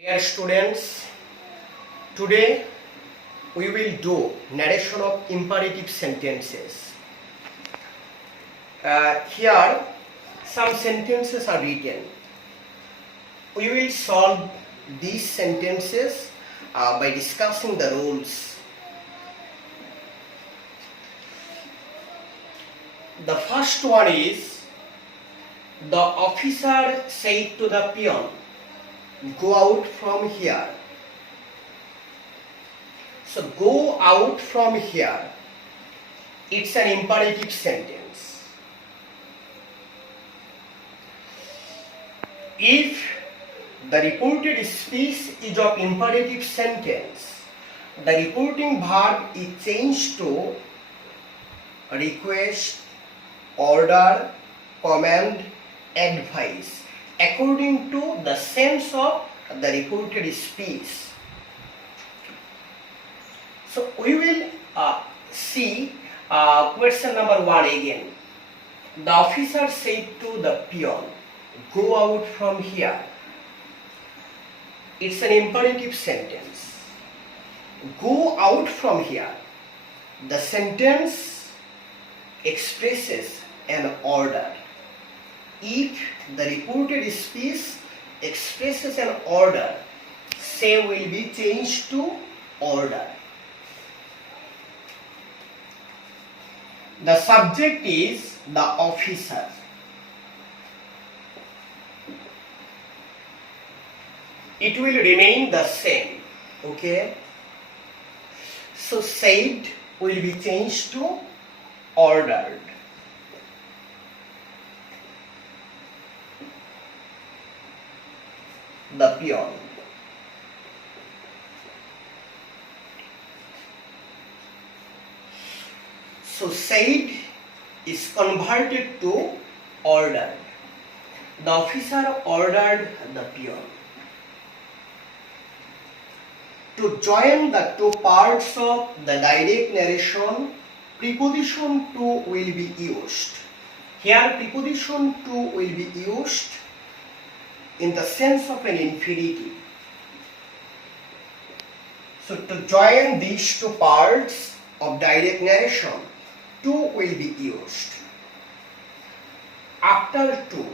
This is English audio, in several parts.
Dear students, today we will do narration of imperative sentences. Here some sentences are written. We will solve these sentences by discussing the rules. The first one is, the officer said to the peon, go out from here. So go out from here, it's an imperative sentence. If the reported speech is of imperative sentence, the reporting verb is changed to request, order, command, advice, according to the sense of the reported speech. So we will see question number 1 again. The officer said to the peon, go out from here. It's an imperative sentence. Go out from here. The sentence expresses an order. If the reported speech expresses an order, say will be changed to order. The subject is the officer. It will remain the same. Okay? So said will be changed to ordered. The peon. So said is converted to ordered. The officer ordered the peon. To join the two parts of the direct narration, preposition to will be used. Here preposition to will be used in the sense of an infinitive. So to join these two parts of direct narration, to will be used. After to,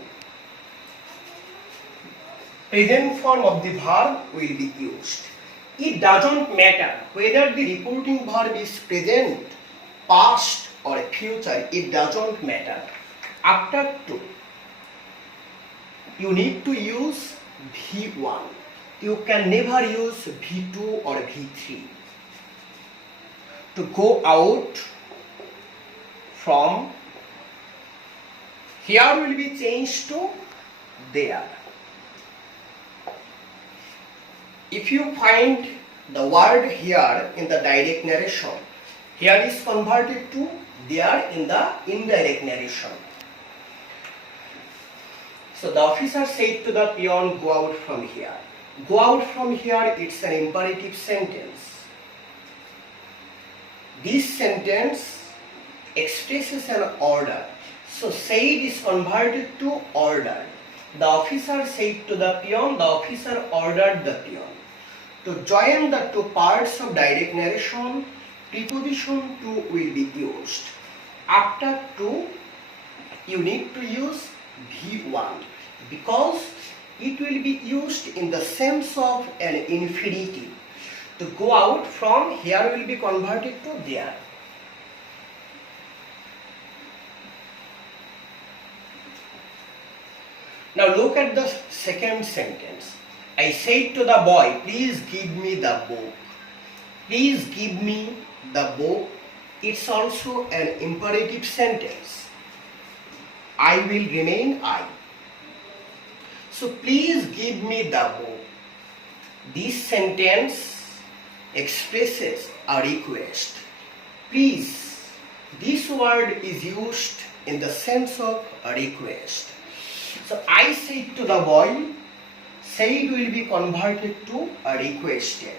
present form of the verb will be used. It doesn't matter whether the reporting verb is present, past or future, it doesn't matter. After to, you need to use V1. You can never use V2 or V3. To go out from, here will be changed to there. If you find the word here in the direct narration, here is converted to there in the indirect narration. So the officer said to the peon, go out from here. Go out from here, it's an imperative sentence. This sentence expresses an order. So said is converted to order. The officer said to the peon, the officer ordered the peon. To join the two parts of direct narration, preposition to will be used. After to, you need to use V1 because it will be used in the sense of an infinitive. To go out from, here will be converted to there. Now look at the second sentence. I said to the boy, please give me the book. Please give me the book. It's also an imperative sentence. I will remain I. So please give me the book. This sentence expresses a request. Please, this word is used in the sense of a request. So I said to the boy, said will be converted to a requested.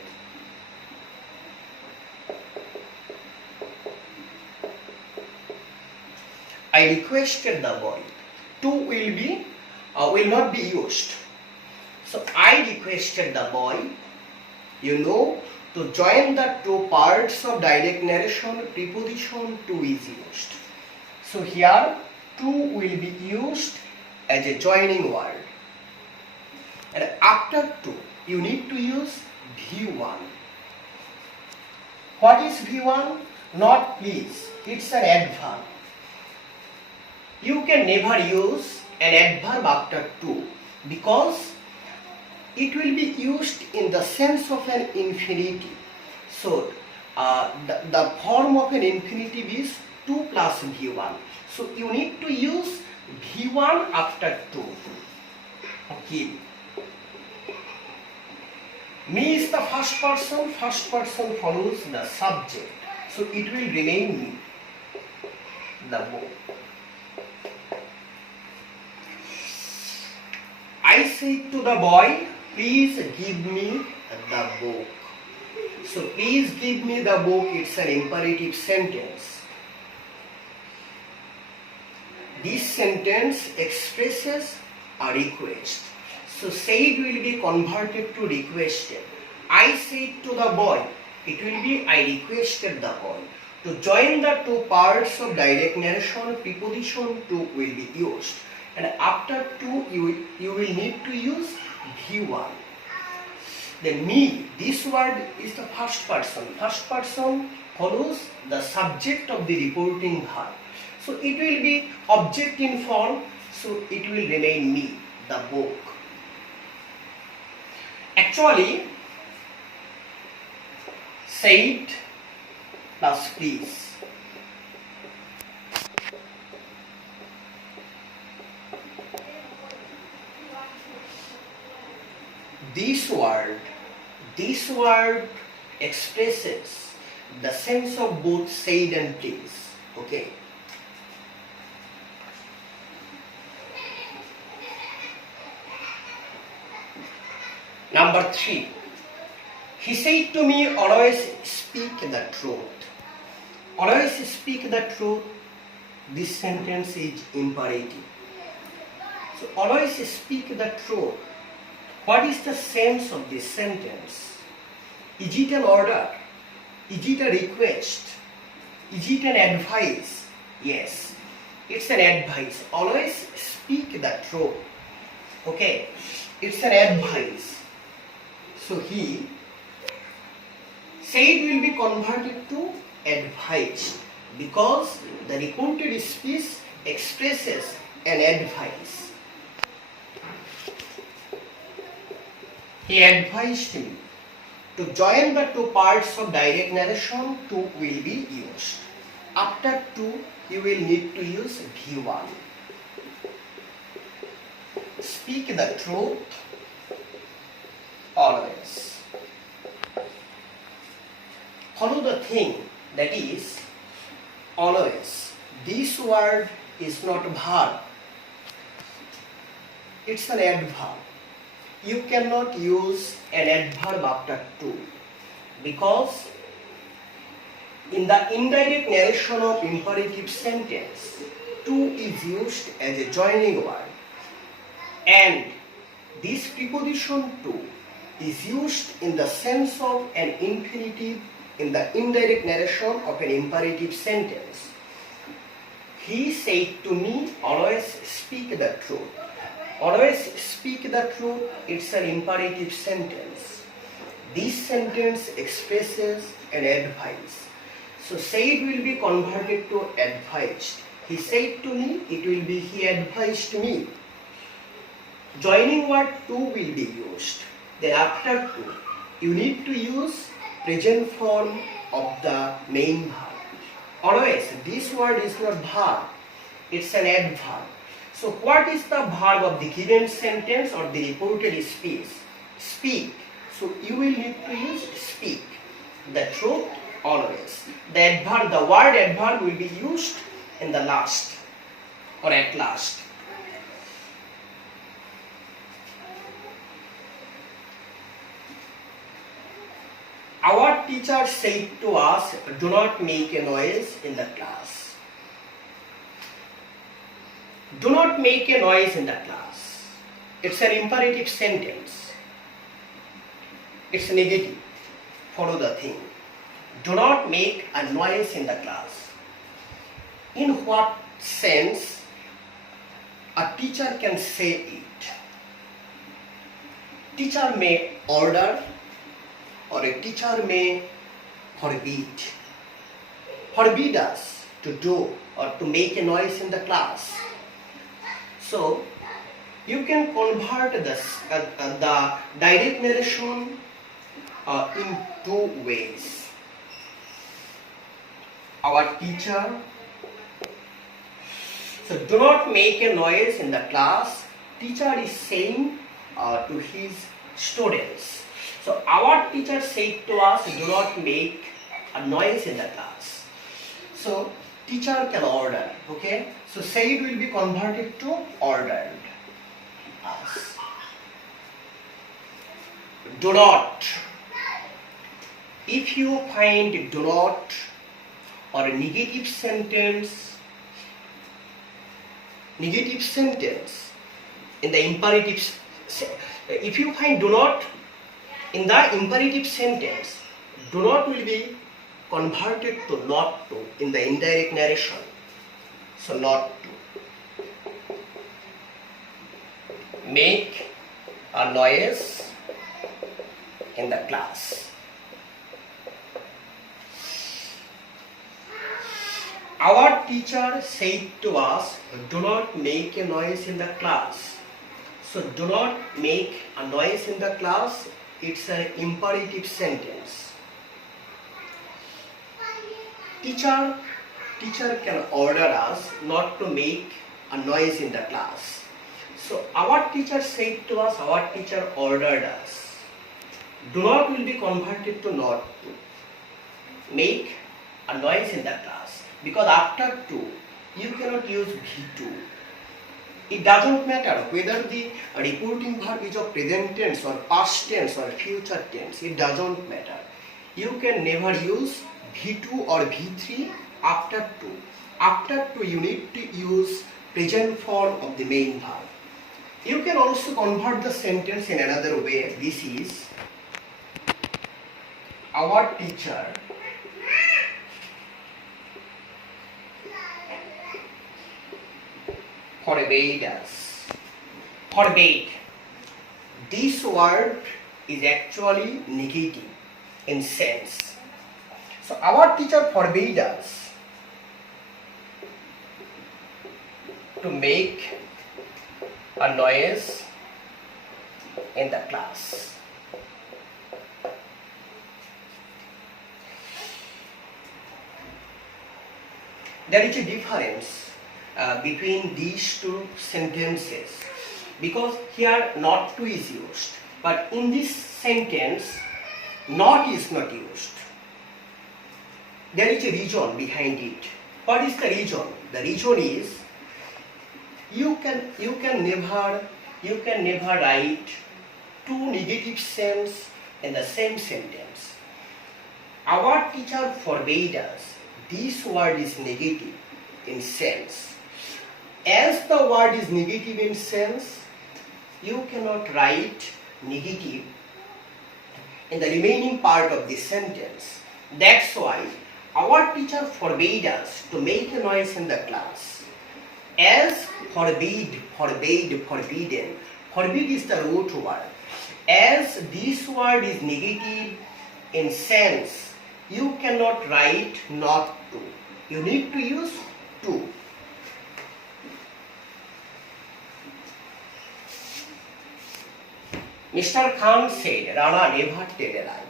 I requested the boy. To will not be used. So I requested the boy, to join the two parts of direct narration, preposition to is used. So here to will be used as a joining word. And after to, you need to use V1. What is V1? Not please. It's an adverb. You can never use an adverb after to because it will be used in the sense of an infinitive. So the form of an infinitive is 2 plus V1. So you need to use V1 after to. Okay. Me is the first person follows the subject. So it will remain me, the book. I said to the boy, please give me the book. So please give me the book, it's an imperative sentence. This sentence expresses a request. So said will be converted to requested. I said to the boy, it will be I requested the boy. To join the two parts of direct narration, preposition to will be used. And after to, you will need to use V1. Then me, this word is the first person. First person follows the subject of the reporting verb. So it will be object in form, so it will remain me, the book. Actually, said plus please. This word expresses the sense of both said and please. Okay. Number 3. He said to me, always speak the truth. Always speak the truth. This sentence is imperative. So always speak the truth. What is the sense of this sentence? Is it an order? Is it a request? Is it an advice? Yes, it's an advice. Always speak the truth. Okay, it's an advice. So he said will be converted to advice because the reported speech expresses an advice. He advised me to join the two parts of direct narration. To will be used. After to, you will need to use V1. Speak the truth always. Follow the thing, that is always. This word is not verb. It's an adverb. You cannot use an adverb after to because in the indirect narration of imperative sentence, to is used as a joining word, and this preposition to is used in the sense of an infinitive in the indirect narration of an imperative sentence. He said to me, always speak the truth. Always speak the truth, it's an imperative sentence. This sentence expresses an advice. So said will be converted to advised. He said to me, it will be he advised me. Joining word to will be used. Then after to, you need to use present form of the main verb. Always, this word is not verb, it's an adverb. So what is the verb of the given sentence or the reported speech? Speak. So you will need to use speak. The truth always. The word adverb will be used in the last or at last. Our teacher said to us, do not make a noise in the class. Do not make a noise in the class. It's an imperative sentence. It's negative. Follow the thing. Do not make a noise in the class. In what sense a teacher can say it? Teacher may order or a teacher may forbid. Forbid us to do or to make a noise in the class. So you can convert the direct narration in two ways. Our teacher, so do not make a noise in the class. Teacher is saying to his students. So our teacher said to us, do not make a noise in the class. So teacher can order, okay? So said will be converted to ordered. Us. Do not. If you find do not or a negative sentence in the imperative, if you find do not in the imperative sentence, do not will be converted to not to in the indirect narration. So not to. Make a noise in the class. Our teacher said to us, do not make a noise in the class. So do not make a noise in the class, it's an imperative sentence. Teacher can order us not to make a noise in the class. So our teacher said to us, our teacher ordered us. Do not will be converted to not to. Make a noise in the class. Because after to, you cannot use V2. It doesn't matter whether the reporting verb is of present tense or past tense or future tense. It doesn't matter. You can never use V2 or V3 after to. After to, you need to use present form of the main verb. You can also convert the sentence in another way. This is our teacher forbade us. Forbade. This word is actually negative in sense. So our teacher forbade us to make a noise in the class. There is a difference between these two sentences because here not to is used, but in this sentence not is not used. There is a reason behind it. What is the reason? The reason is you can never write two negative sense in the same sentence. Our teacher forbade us. This word is negative in sense. As the word is negative in sense, you cannot write negative in the remaining part of the sentence. That's why our teacher forbade us to make a noise in the class. As forbid, forbidden. Forbid is the root word. As this word is negative in sense, you cannot write not to. You need to use to. Mr. Khan said, Rana never tell a lie.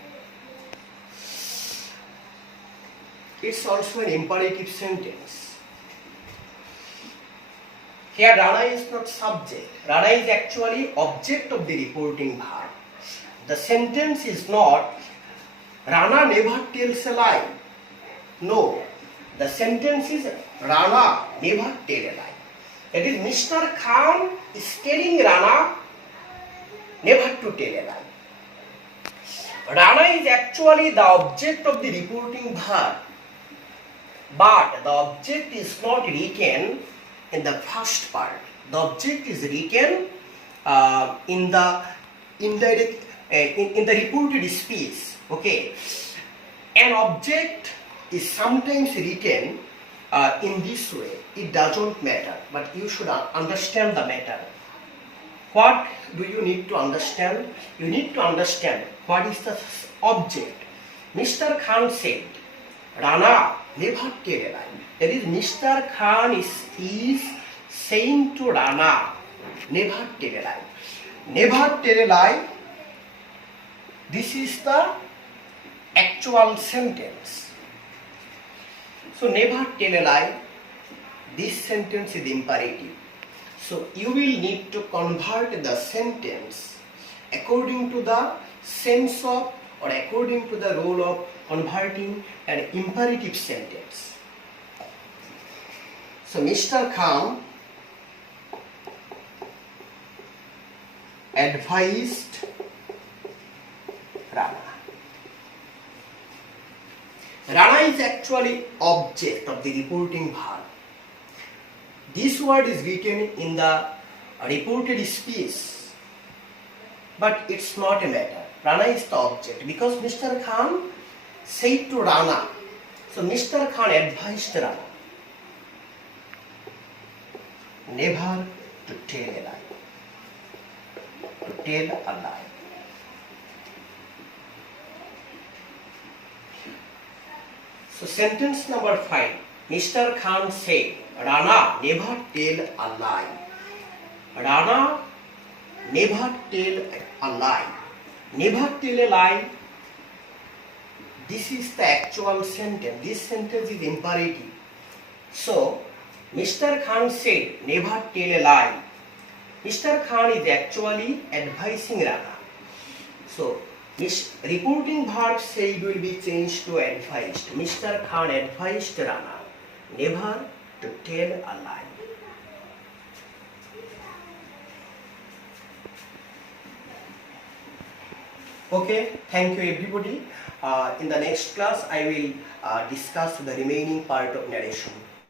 It's also an imperative sentence. Here Rana is not subject. Rana is actually object of the reporting verb. The sentence is not Rana never tells a lie. No. The sentence is Rana never tell a lie. That is, Mr. Khan is telling Rana never to tell a lie. Rana is actually the object of the reporting verb. But the object is not written in the first part. The object is written in the indirect in the reported speech. Okay, an object is sometimes written in this way. It doesn't matter, but you should understand the matter. What do you need to understand? You need to understand what is the object. Mr. Khan said, Rana, never tell a lie. That is, Mr. Khan is saying to Rana, never tell a lie. Never tell a lie. This is the actual sentence. So, never tell a lie. This sentence is imperative. So, you will need to convert the sentence according to the sense of or according to the role of converting an imperative sentence. So, Mr. Khan advised Rana. Rana is actually object of the reporting verb. This word is written in the reported speech, but it's not a matter. Rana is the object because Mr. Khan said to Rana. So Mr. Khan advised Rana never to tell a lie. To tell a lie. So sentence number 5. Mr. Khan said, Rana, never tell a lie. Rana, never tell a lie. Never tell a lie. This is the actual sentence. This sentence is imperative. So, Mr. Khan said, never tell a lie. Mr. Khan is actually advising Rana. So, reporting verb said will be changed to advised. Mr. Khan advised Rana never to tell a lie. Okay, thank you everybody. In the next class, I will discuss the remaining part of narration.